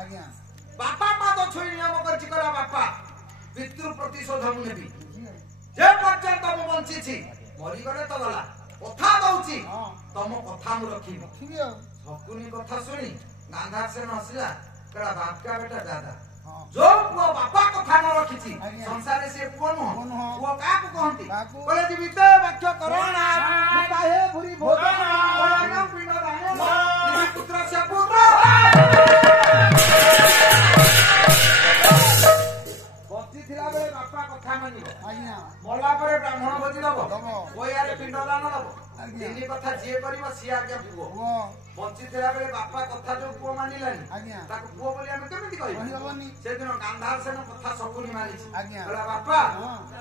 आज्ञा बापा पाद छुई नियम करछि कला बापा पितृ प्रतिशोध मु नेबी जे पर्यंत मु बंचिछि मरि गले तो गला कथा दउछि तम कथा मु रखिबि सकुनी कथा सुनी गांधा से नसिला कला बाप का बेटा दादा जो पुआ बापा कथा न रखिछि संसार से पुआ न पुआ का को कहंती बोले जीवित वाक्य करोना काहे भूरी भोजन बोले पिंड दान पुत्र से पुत्र बच्ची थिला बेले बापा कथा मानिबो आज्ञा मोला परे ब्राह्मण भोजी दबो ओयारे पिंड दान दबो तिनी कथा जे करिवो सिया आज्ञा पुओ बच्ची थिला बेले बापा कथा जो पुओ मानिलानी आज्ञा ताको पुओ बोली हम केमिति कहिबो से दिन गांधार सेन कथा सकुनी मानिछि आज्ञा बोला बापा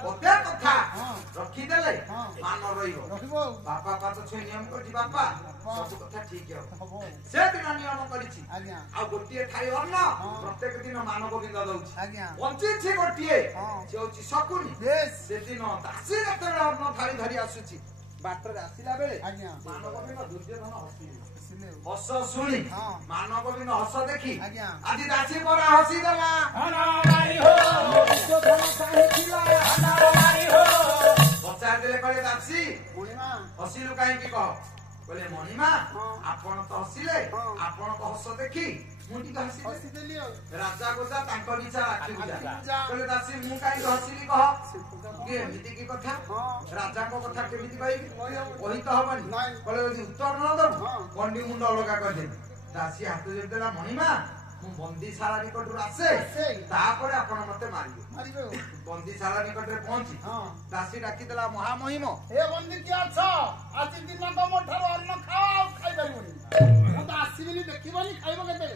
ओते कथा रखी देले मान रहिबो बापा पात छुई नियम करछि बापा सब कथा ठीक हो से दिन नियम करिछि आज्ञा आ गोटिए खाइ अन्न प्रत्येक दिन मानव गोविंद दउछि आज्ञा बंची छि गोटिए से होछि सकुनी से दिन दासी रते अन्न थाली धरि आसुछि बाटर आसिला बेले आज्ञा मानव गोविंद दुर्योधन हसिले हस सुनी मानव गोविंद हस देखि आज्ञा आदि दासी पर हसी देला हना मारी हो दुर्योधन साहि थिला हना मारी हो बच्चा देले कहले दासी मणिमा हसिलु काहे की कह बोले मणिमा आपण तो हसिले आपण को हस देखि मुटी का हसी देली राजा गोजा तांको विचार आखि बुझा बोले दासी मु काहे हसिली कह के एमिति की कथा राजा को कथा केमिति कहबी ओही तो हबनी बोले यदि उत्तर न दब पंडी मुंड अलगा कर दे दासी हाथ जोड़ देला मणिमा मु बंदीशाला निकट आसे तापर आपण मते मारिबो बंदीशाला निकट रे पहुंची दासी डाकी देला महामहिम हे बंदी के अछ आज दिन तो मोठर अन्न खाओ खाइ परिबोनी मु तो आसीबिनी देखिबनी खाइबो केते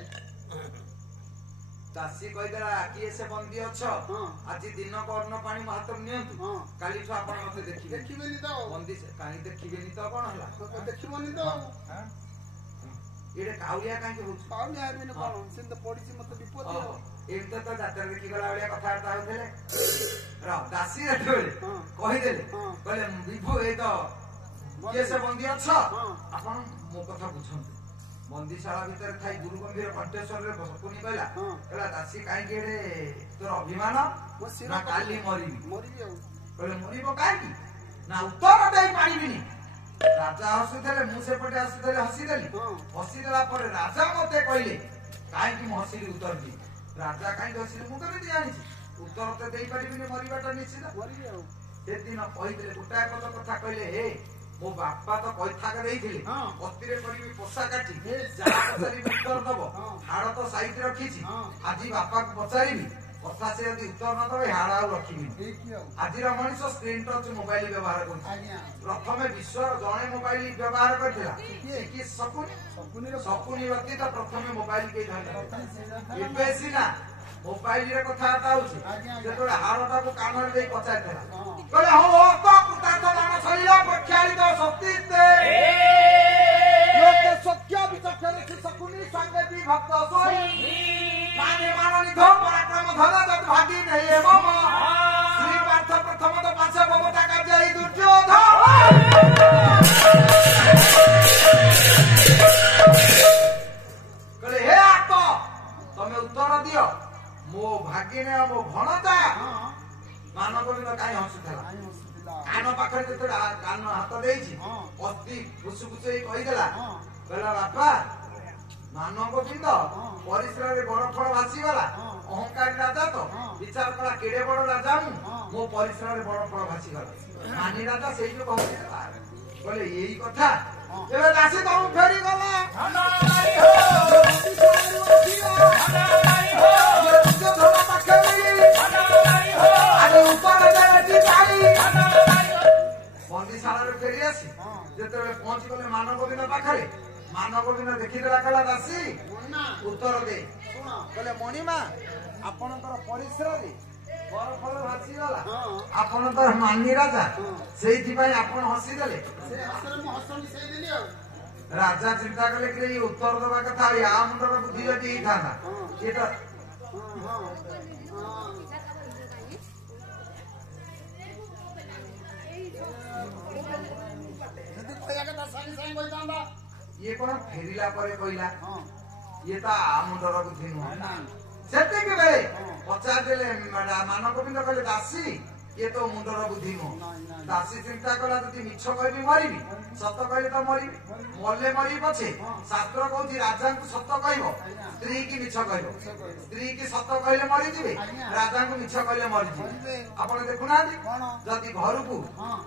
दासी कहि देला कि से बंदी अछ आज दिन को अन्न पानी महत्व नियंतु काली छ आपण मते देखिबेनी तो बंदी काली देखिबेनी तो कोन हला देखिबोनी तो एरे काउलिया काहे के होछ काउलिया आदमी कोन सिंध पडिछि मते विपद एते तो जातर देखि गला वाला कथा वार्ता होथले र दासी एते कहि देले कहले विभु ए तो के से बंदी अछ आपण मो कथा बुझन बंदीशाला भीतर थाई गुरु गंभीर कंठेश्वर रे सकुनी कहला कहला दासी काहे के रे तोर अभिमान ना काली मरी कहले मरिबो काहे ना उत्तर देई पारिबिनी राजा हसुथले मु से पटे हसुथले हसी देली हसी देला पर राजा मते कहले काहे कि हसीली उत्तर दी राजा काहे हसीली मु केबे जानि उत्तर ते देई परिबिनी मरिबाटा निश्चित मरि जाऊ से दिन कहि देले गोटा कथा कहले हे मो बापा तो कथा के देइथिले कस्तिरे परिबी पोसा काटी जा पचारी उत्तर दबो हाड़ तो साइड रखिछि आजि बापा को पचारिबी कथा से यदि उत्तर न दबे हाड़ा रखिबी आज मनुष्य स्क्रीन टच मोबाइल व्यवहार कर प्रथम विश्व जड़े मोबाइल व्यवहार करथिला कि सकुनी व्यक्ति तो प्रथम मोबाइल के धरले सिना मोबाइल रे कथा होछि जेतो हाड़टा को कानर दे पचाइथला कहले हो तो कुता तो मान छलिया पक्षारी तो सत्तिते लोके सत्य विचक्षण सकुनी संगे भी भक्त सोई माने माननी धो पराक्रम धन जत भागी नहीं है मम श्री पार्थ प्रथम तो पाछे बबता का जय दुर्योधन कहले हे आतो तमे उत्तर दियो मो भागी ने मो भणता मानव बिना काई हसुथला कान पाखरे जते कान हाथ देइछि अति फुसुफुसई कहि देला कहला बापा मानव गोविंद परिसर रे बड़ फल भासी गला अहंकार राजा तो विचार कला केडे बड़ राजा मो परिसर रे बड़ फल भासी गला मानी राजा सेई जो कहले बोले एई कथा एबे दासी तुम फेरी गला हना मारी हो हना मारी हो जो धोला पाखरी हना मारी हो आरे ऊपर जाती जाई हना मारी हो बंदीशाला रे फेरी आसी जेते पहुंची गले मानव गोविंद पाखरे मानव गोविंद देखि देला कला दासी उत्तर दे सुन कहले मणिमा आपनकर परिसर रे बर फल भासी गला आपनकर मानी राजा सेहि पई आपन हसी देले से हसरे म हसनी सेहि देली राजा चिंता कले कि उत्तर देबा कथा या मुंडर बुद्धि जति थाना एटा जति कहया कथा सानी सानी बोलतांदा ये कोन फेरिला परे कहला ये ता मुंडर बुद्धि नुह सेतिक बेले पचारदेले मानवगोविंद कहले दासी ये तो मुंडर बुद्धि नुह दासी चिंता कला जदि मिछ कहबी मरिबी सत कहले तो मरिबी मरले मरी पछे शास्त्र कहूची राजा को सत कहबो स्त्री की मिछ कहबो स्त्री की सत कहले मरि जिवे राजा को मिछ कहले मरि जिवे आपण देखुना जदि घर को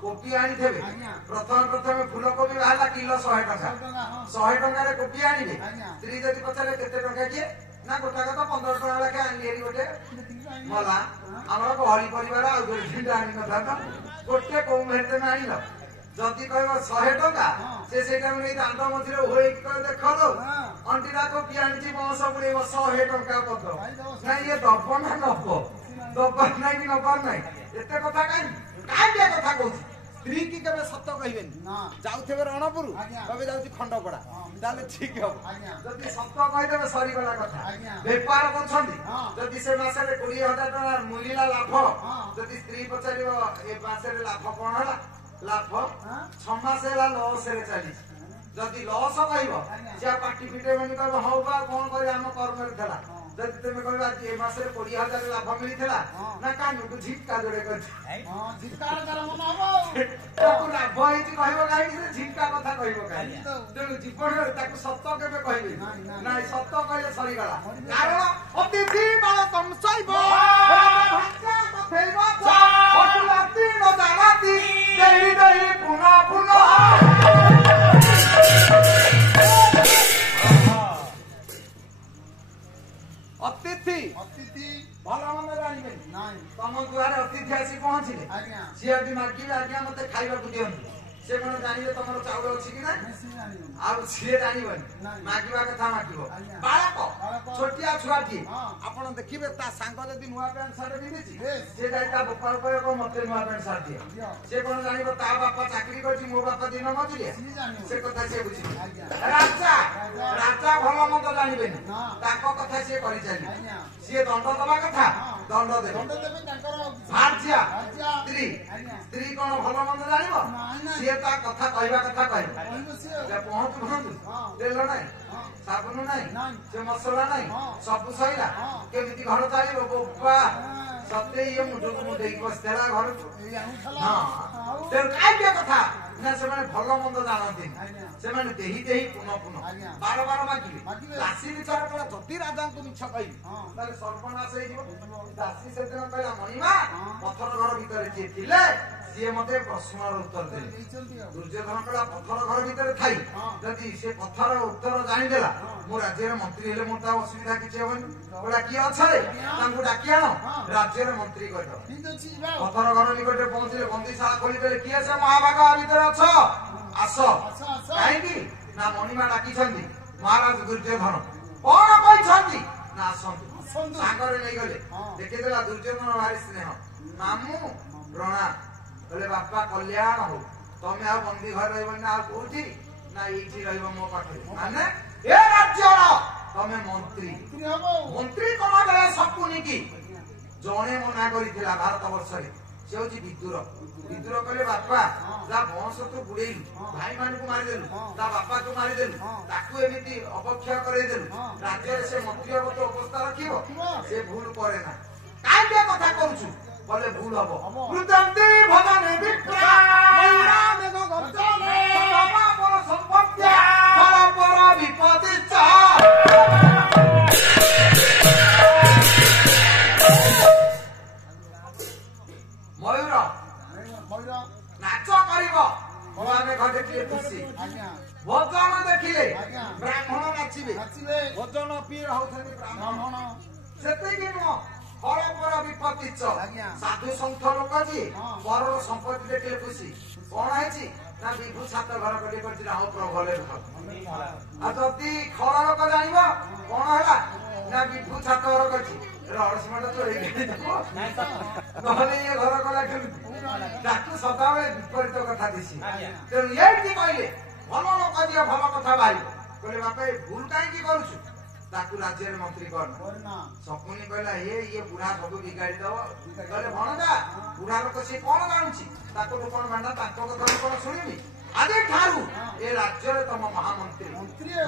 कोपी आनी थेबे प्रथम फूलकोबी बाहला किलो 100 टका 100 टका रे कोपी आनीबे स्त्री जदि पचारे केते टका किए ना गोटाक तो 15 टका लेके आनी गोटे मला हमर गहरी परिवार आ गोटे आनी नथा गोटे को मेहनत में आनिल जदि कहब 100 टका से सेटा में दांड मझिरे ओहई कह देखो तो अंटीरा को पियानी बस बुड़े 100 टका पद ना ये दब ना नब दब ना कि नबर ना एते कथा काई कथा कहू स्त्री की केबे सत्य कहबेनी जाउथेबे रणपुर कबे जाउची खंडपड़ा ताले ठीक हो जदि सत्य कहि देबे सरी गला कथा व्यापार करछंदी जदि से मासरे 20000 टका मूल्यला लाभ जदि स्त्री पचारिबो ए मासरे लाभ कोन हला लाभ 6 मास हेला लॉस रे चली जदि लॉस कहबो जे पार्टी फिटे बनी कहबो हो बा कोन करी हम कर्म रे थला जदि तुम कहबो आज ए मासरे 20000 लाभ मिली थला ना कानु को झिटका जोड़े कर झिटका कर मन हबो ताकू लाभ होई कहबो काई से झिटका कथा कहबो काई तेनु जीवन रे ताकू सत्य केबे कहबे ना सत्य कहले सरी गला कारण अतिथि बाल तम सइबो भाषा कथैबो अतुलाती न दालाती देहि देहि पुना पुना अतिथि भल मन जानिबे तम दुआरे अतिथि आसी पहुंचिले सी अभी मागिले आज्ञा मते खाइबा को दियंतु से कोन जानिबे तमरो चाउल अछि कि ना आ सी जानिबे मागिबा कथा मागिबो बालक छोटिया छुआटी आपण देखिबे ता सांग जदी नुवा पैंट शर्ट पिंदिछि से जाई ता बापा को को मते नुवा पैंट शर्ट दिया से कोन जानिबो ता बापा चाकरी करछि मो बापा दिन मजुरिया से कथा से बुझि राजा भल मत जानिबे ताको कथा से करि चली से दंड दबा कथा दंड देबे तांकर भारजिया स्त्री कोन भल मत जानिबो से ता कथा कहबा कथा कहबो जे पहुंच देलो नै साबुन नै से मसला नै सब सहिला केमिति घर चलिबो बोपा सत्य ये मुडो मुडे बसतेला घर हां ते काय कथा ना से माने भलो मंद जानती से माने देही देही पुनो पुनो बार बार मागिबे दासी विचार कला जति राजा को मिछ कहि ताले सर्वनाश हे जीव दासी से दिन कहला मणिमा पत्थर घर भीतर जे थिले से मते प्रश्नर उत्तर देले दुर्योधन कला पत्थर घर भीतर थाई जदि से पत्थर उत्तर जानि देला मो राज्य मंत्री हेले मोटा असुविधा किछ होनी ओला की अछरे तांको डाकी आनो राज्य मंत्री कहतो ठीक अछि पत्थर घर निकटे पहुंचले बंदीशाला खोली देले किए से महाभागा भीतर अछ आसो काहे की ना मणिमा डाकी छंदी महाराज दुर्योधन कोन कहि छंदी ना आसंतु सागरे नै गले देखि देला दुर्योधन भारी स्नेह मामू प्रणा बोले बापा कल्याण हो तमे आ बंदी घर रहबो ना कोठी ना इठी रहबो मो पाखे माने ए राज्य तमे मंत्री कोन बेले सपुनी की जणे मना करिथिला भारत वर्ष रे से होची विदुर कहले बापा जा वंश तो बुड़ेलु भाई मान को मारि देलु ता बापा को मारि देलु ताकू एमिति अपक्षा करे देलु राज्य से मंत्री अब तो अवस्था रखिबो से भूल करे ना काई के कथा कहूछु बोले भूल हबो रुदंती भगने विप्रा मयूरा में गो गजने बाबा पर संपत्ति बड़ा बड़ा विपत्ति चा मयूरा नाच करिवो भगवान घर देखिले खुशी भजन देखिले ब्राह्मण नाचिबे भजन पीर होथनि ब्राह्मण सेते कि न परपर विपत्ति च साधु संत लोक जी परर संपत्ति देखिले खुशी कोन आइछि ना विभू छात घर कटे करछि राव प्रभले आ जति खरा लोक जानिबो कोन हला ना विभू छात घर करछि रडसमट चोरी नहले ये घर कला केमि ताकू सदावे विपरीत कथा दिसी तेनु एठी कहले भल लोक जी भल कथा भाई कहले बापा भूल काई की करूछु ताकू राज्य रे मंत्री करना सपुनी कहला ये बुढ़ा सब बिगाड़ी दो कहले भणजा बुढ़ा लोक से कोन जानुछि ताको कोन मांडा ताको कथा कोन सुनिबी आदि ठारू ए राज्य रे तम महामंत्री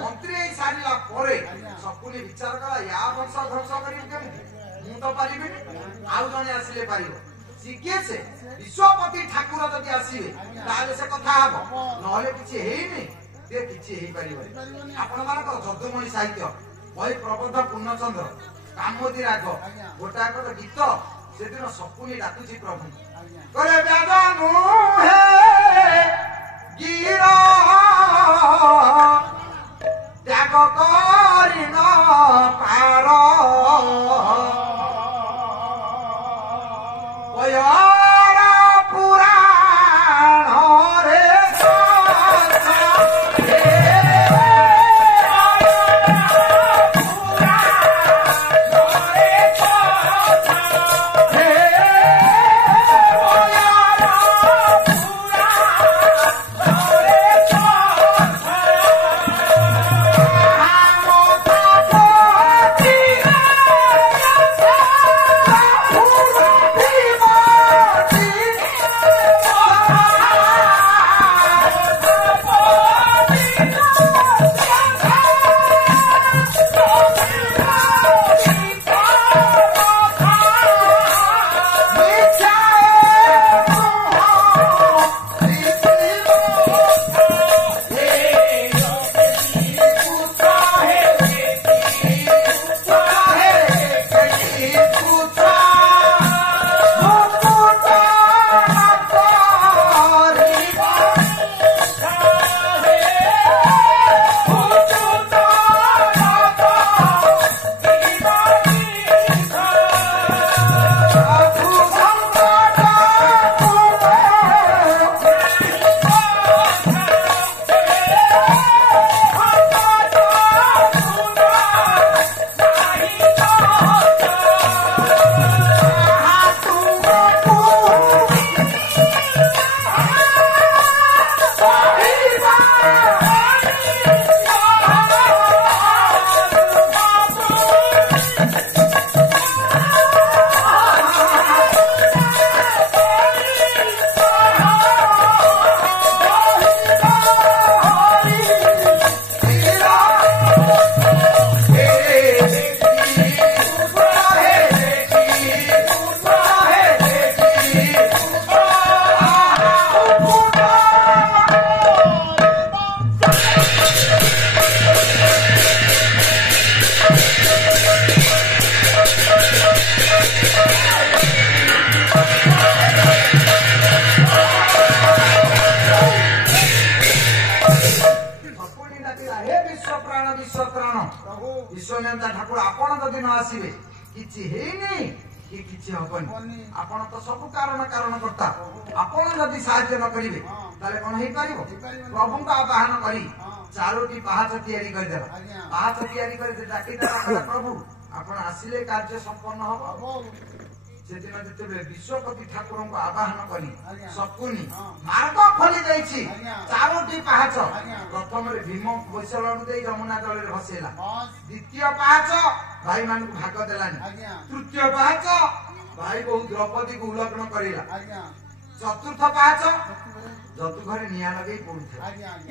मंत्री ए सारिला परे सकुनी विचार कला या वंश ध्वंस करी केमिति मु तो पारिबे आउ जने आसिले पारिबो सिके से विश्वपति ठाकुर जदि आसीबे ताले से कथा हबो नहले किछि हेइनी ते किछि हेइ पारिबो आपण मानक जदुमणि साहित्य वही प्रबंध पूर्णचंद्र कामोदी राग गोटाक गीत सेदिन सकुनी डाकुछि प्रभु करे व्यादानु हे गिरा त्याग करि न पार ओयारा पुराण रे विश्वनेता ठाकुर आपण जदि न आसीबे किछि हेइनी कि किछि हबनी आपण तो सब कारण करता आपण जदि साहाय्य न करिवे ताले कोन हेइ पारिबो प्रभु का आवाहन करी चारोटी पाहाच तयारी कर देबा पाहाच तयारी कर डाकी देबा प्रभु आपण आसीले कार्य संपन्न हबो सेदिन जेतेबे विश्वपति ठाकुर को आवाहन करी सकुनी मार्ग खोली दैछि चारोटी पाहाच प्रथम रे भीम बैसलनु दे यमुना जल रे भसेला द्वितीय पाहाच भाई मान को भाग देलानी तृतीय पाहाच भाई बहु द्रौपदी को उलग्न करेला चतुर्थ पाहाच जतु घरे निया लगे पड़ुथे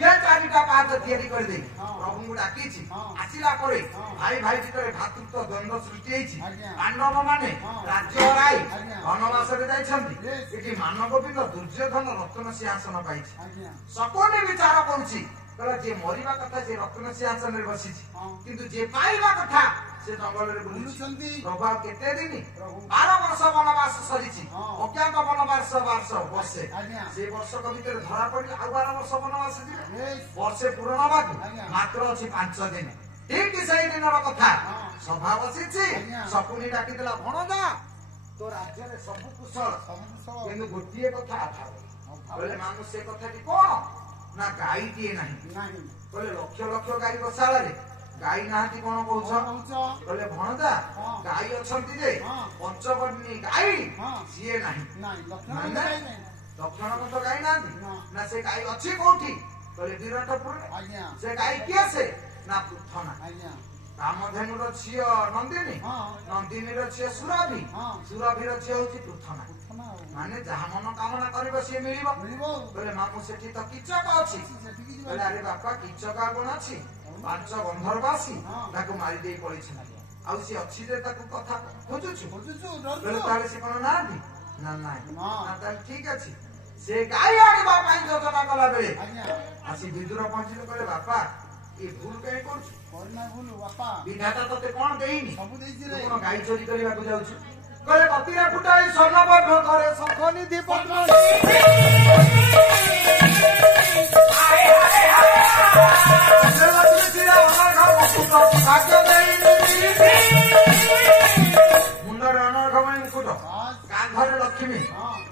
ये चारिटा पाहाच तयारी कर दे प्रभु को डाकीछि आसिला परे भाई भाई भितर भातृत्व द्वंद्व सृष्टि हेछि पांडव माने राज्य हराई वनवास रे जाइछन्ति एठी मानव बिंद दुर्योधन रत्न सिंहासन पाइछि सकोने विचार करूछि कहला जे मरिबा कथा जे रत्न सिंहासन रे बसिछि किंतु जे पाइबा कथा से जंगल रे बुलुछन्ति प्रभा केते दिन 12 वर्ष वनवास सरिछि अज्ञात वनवास वर्षे से वर्ष को भीतर धरा पड़ी आ 12 वर्ष वनवास दिले वर्षे पूर्ण बाकू मात्र अछि 5 दिन ठीक सही दिन रो कथा सभा बसिछि सकुनी डाकी देला भणदा तो राज्य रे सब कुशल किंतु गोटिए कथा आथा बोले मानु से कथा की कोन ना गाई दिए नहीं बोले लक्ष लक्ष गाई बसाला रे गाई नाहाती कोन कहउछ बोले भणदा गाई अछंती जे पंचवर्णी गाई सिए नहीं लक्षण तो गाई नाहाती ना से गाई अछि कोठी बोले विराटपुर से गाई किए से ना पुथना कामधेनुर झील नंदिनी नंदिनी झील सुरभि सुरभि झील हूँ पृथना माने जहा मन कामना कर सी मिले मामू से तो किचक अच्छी अरे बापा किचक गुण अच्छी 5 गंधर्वासी मारी दे पड़ी आउ सी अच्छी कथा खोजुछु सी कौन ना ना ठीक अच्छे से गाई आने योजना कला बेले आसी विदुर पहुंचले कहले बापा ये भूल कहीं कर विधाता तोते कौन देइनी कौन गाई चोरी करने को जाऊछु कहले कतिरा फुटाई स्वर्णवर्ध करे शंख निधि पद्म मुंडर अनर्घमणि मुकुट कांधरे लक्ष्मी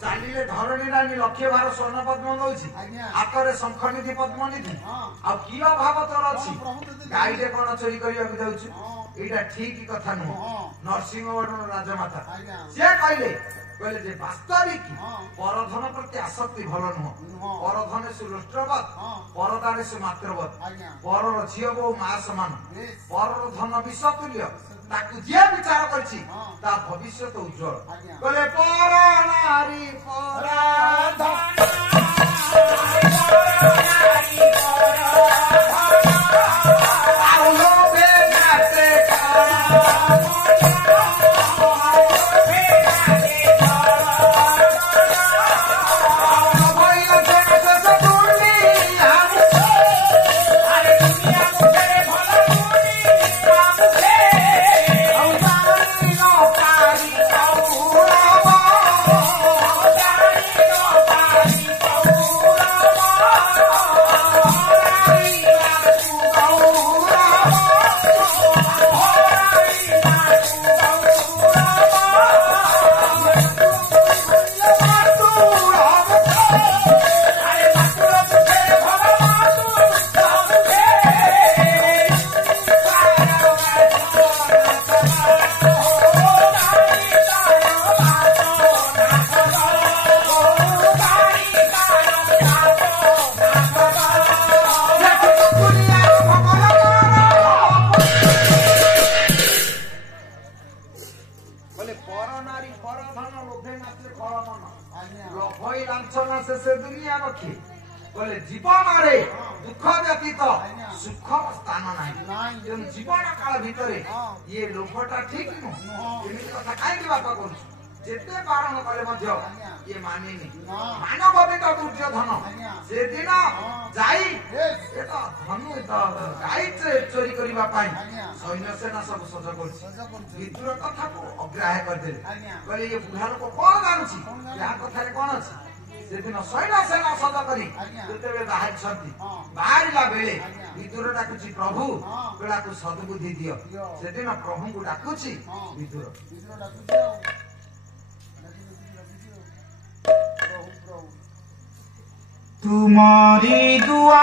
चालिले धरणी रानी लक्ष्य भार स्वर्ण पद्म दौची हाथ शंख निधि पद्म निधि आ कि अभाव तोर अच्छी गाई रे कौन चोरी करने को जाऊछु एटा ठीक कथा नुह नरसिंहवर्धन राजमाता से कहले जे वास्तविक परधन प्रति आसक्ति भल नुह परधन सुलुष्ट्रवत परदारे से मात्रवत परर झील बो मा समान परर धन विषतुल्य ताकू जे विचार करछि ता भविष्य तो उज्जवल कहले पर नारी पराधन जीवन दुख व्यतीत सुख स्थान ना जीवन काल भितर ये लोभटा ठीक नुह कथा कहीं बापा करते बारण कले ये मानिनी मानव भी तो दुर्योधन से दिन जाई धनु गाई चोरी करने सैन्य सेना सब सज कर कथा को अग्राह्य करदे कहले ये बुढ़ा लोक कौन जानूची या कथा कौन अच्छी से दिन सैन्य सेना सज करी बाहर बेले विदुर डाकुची प्रभु बेला को सदबुद्धि दियो से दिन प्रभु को डाकुची विदुर तुम्हारी दुआ